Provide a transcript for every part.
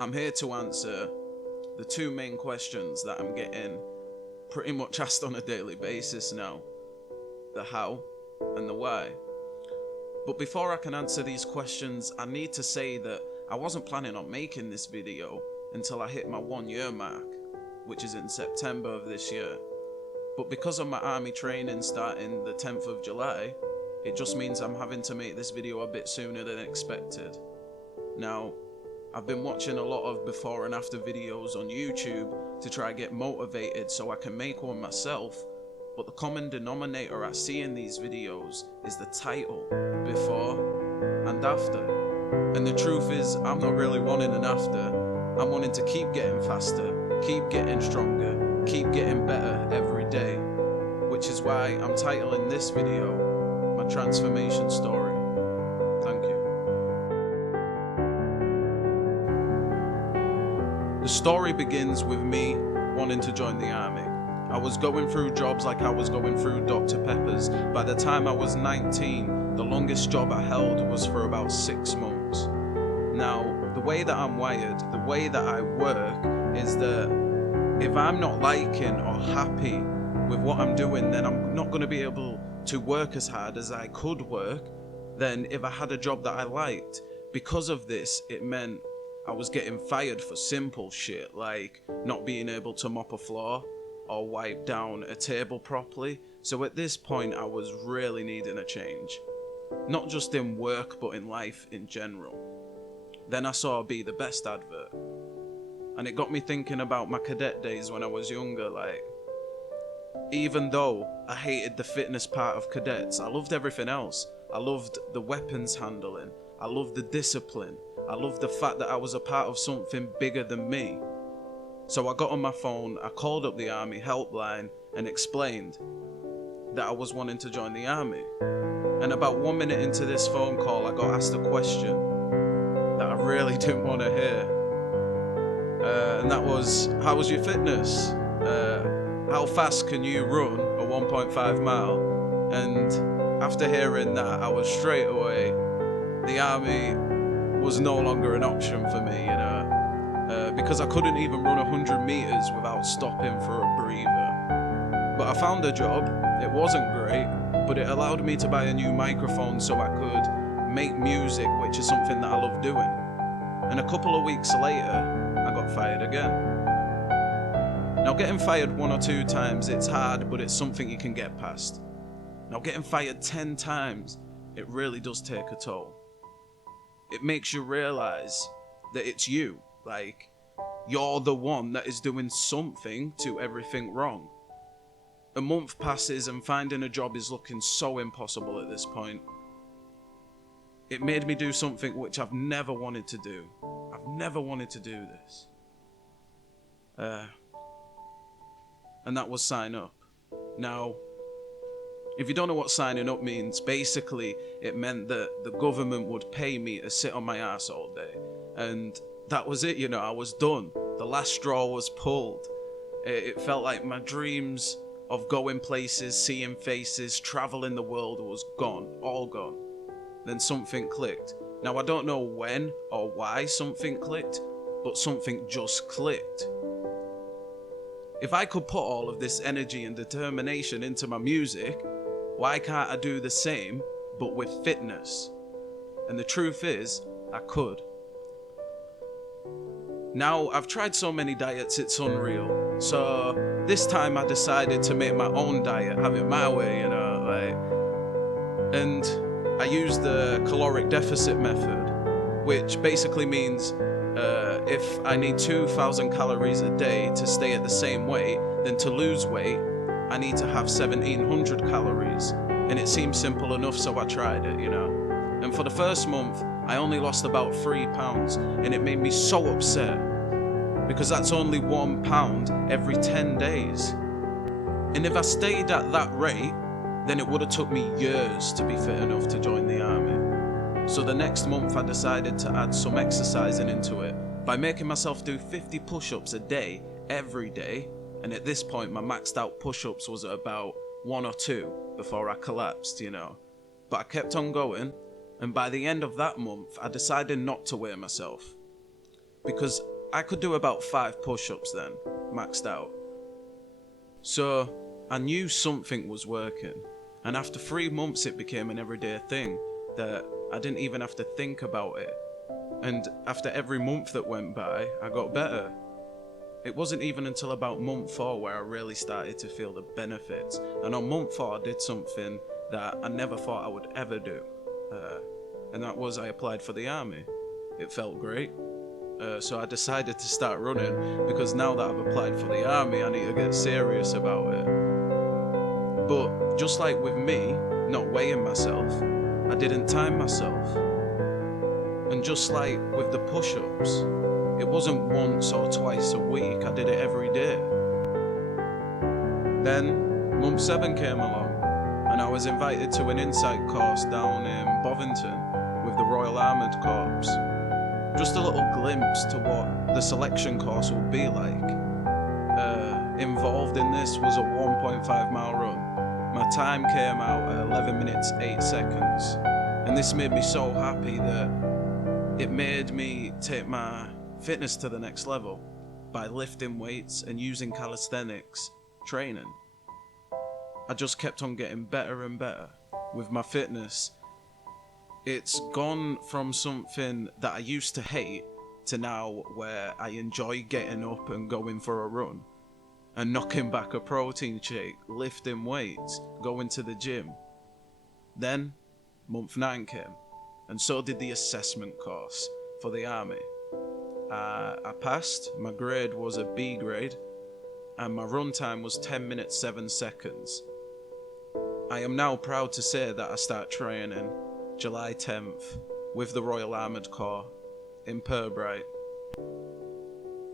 I'm here to answer the two main questions that I'm getting pretty much asked on a daily basis now: the how and the why. But before I can answer these questions, I need to say that I wasn't planning on making this video until I hit my 1 year mark, which is in September of this year. But because of my army training starting the 10th of July, it just means I'm having to make this video a bit sooner than expected. Now, I've been watching a lot of before and after videos on YouTube to try get motivated so I can make one myself, but the common denominator I see in these videos is the title, before and after. And the truth is, I'm not really wanting an after. I'm wanting to keep getting faster, keep getting stronger, keep getting better every day, which is why I'm titling this video my transformation story. Thank you. The story begins with me wanting to join the army. I was going through jobs like I was going through Dr. Pepper's. By the time I was 19, the longest job I held was for about 6 months. Now, the way that I'm wired, the way that I work, is that if I'm not liking or happy with what I'm doing, then I'm not going to be able to work as hard as I could work than if I had a job that I liked. Because of this, it meant I was getting fired for simple shit like not being able to mop a floor or wipe down a table properly. So at this point, I was really needing a change. Not just in work, but in life in general. Then I saw Be The Best advert. And it got me thinking about my cadet days when I was younger. Like, even though I hated the fitness part of cadets, I loved everything else. I loved the weapons handling. I loved the discipline. I loved the fact that I was a part of something bigger than me. So I got on my phone, I called up the army helpline and explained that I was wanting to join the army. And about 1 minute into this phone call, I got asked a question that I really didn't want to hear. And that was, how was your fitness? How fast can you run a 1.5 mile? And after hearing that, I was straight away, the army was no longer an option for me, because I couldn't even run 100 meters without stopping for a breather. But I found a job. It wasn't great, but it allowed me to buy a new microphone so I could make music, which is something that I love doing. And a couple of weeks later, I got fired again. Now, getting fired 1 or 2 times, it's hard, but it's something you can get past. Now, getting fired 10 times, it really does take a toll. It makes you realize that it's you. Like, you're the one that is doing something to everything wrong. A month passes and finding a job is looking so impossible at this point. It made me do something which I've never wanted to do. I've never wanted to do this. And that was sign up. Now, if you don't know what signing up means, basically it meant that the government would pay me to sit on my ass all day. And that was it, I was done. The last straw was pulled. It felt like my dreams of going places, seeing faces, traveling the world was gone, all gone. Then something clicked. Now, I don't know when or why something clicked, but something just clicked. If I could put all of this energy and determination into my music, why can't I do the same, but with fitness? And the truth is, I could. Now, I've tried so many diets, it's unreal. So this time I decided to make my own diet, have it my way, and I used the caloric deficit method, which basically means if I need 2,000 calories a day to stay at the same weight, then to lose weight, I need to have 1,700 calories. And it seemed simple enough, so I tried it, And for the first month, I only lost about 3 pounds, and it made me so upset, because that's only 1 pound every 10 days. And if I stayed at that rate, then it would have took me years to be fit enough to join the army. So the next month I decided to add some exercising into it by making myself do 50 push-ups a day, every day. And at this point, my maxed out push-ups was at about 1 or 2 before I collapsed, But I kept on going, and by the end of that month, I decided not to weigh myself. because I could do about 5 push-ups then, maxed out. So I knew something was working, and after 3 months it became an everyday thing that I didn't even have to think about it. And after every month that went by, I got better. It wasn't even until about month 4 where I really started to feel the benefits. And on month 4 I did something that I never thought I would ever do. And that was I applied for the army. It felt great. So I decided to start running, because now that I've applied for the army, I need to get serious about it. But just like with me, not weighing myself, I didn't time myself. And just like with the push-ups, it wasn't once or twice a week, I did it every day. Then month 7 came along, and I was invited to an insight course down in Bovington with the Royal Armoured Corps. Just a little glimpse to what the selection course would be like. Involved in this was a 1.5 mile run. My time came out at 11 minutes 8 seconds, and this made me so happy that it made me take my fitness to the next level by lifting weights and using calisthenics training. I just kept on getting better and better with my fitness. It's gone from something that I used to hate to now where I enjoy getting up and going for a run and knocking back a protein shake, lifting weights, going to the gym. Then month 9 came, and so did the assessment course for the army. I passed, my grade was a B grade, and my run time was 10 minutes 7 seconds. I am now proud to say that I start training July 10th with the Royal Armoured Corps in Pirbright.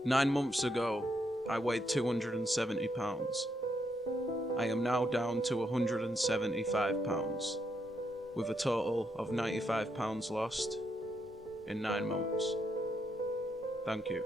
9 months ago, I weighed 270 pounds. I am now down to 175 pounds, with a total of 95 pounds lost in 9 months. Thank you.